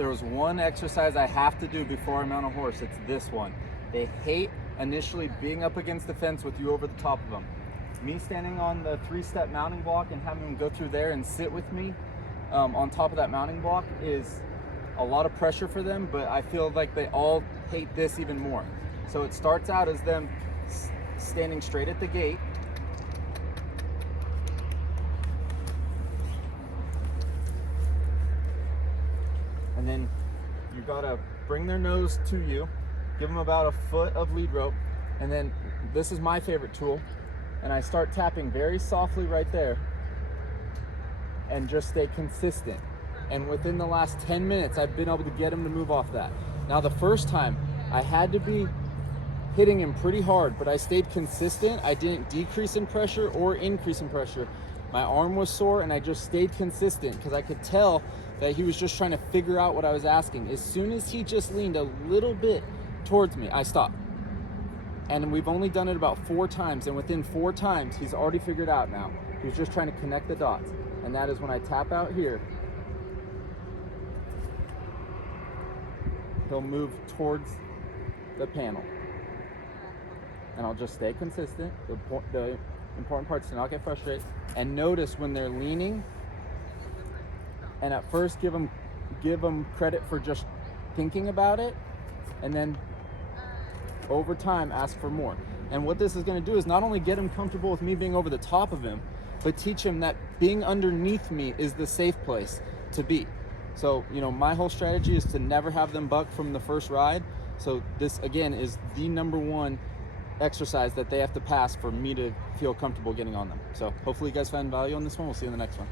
there was one exercise I have to do before I mount a horse, it's this one. They hate initially being up against the fence with you over the top of them. Me standing on the 3-step mounting block and having them go through there and sit with me on top of that mounting block is a lot of pressure for them, but I feel like they all hate this even more. So it starts out as them standing straight at the gate, and then you gotta bring their nose to you, give them about a foot of lead rope, and then this is my favorite tool, and I start tapping very softly right there and just stay consistent. And within the last 10 minutes, I've been able to get him to move off that. Now the first time, I had to be hitting him pretty hard, but I stayed consistent. I didn't decrease in pressure or increase in pressure. My arm was sore and I just stayed consistent because I could tell that he was just trying to figure out what I was asking. As soon as he just leaned a little bit towards me, I stopped. And we've only done it about 4 times, and within 4 times, he's already figured out now. He's just trying to connect the dots. And that is when I tap out here, he'll move towards the panel. And I'll just stay consistent. The important part is to not get frustrated. And notice when they're leaning, and at first give them credit for just thinking about it, and then over time ask for more. And what this is going to do is not only get him comfortable with me being over the top of him, but teach him that being underneath me is the safe place to be. So, you know, my whole strategy is to never have them buck from the first ride. So this, again, is the #1 exercise that they have to pass for me to feel comfortable getting on them. So hopefully you guys found value on this one. We'll see you in the next one.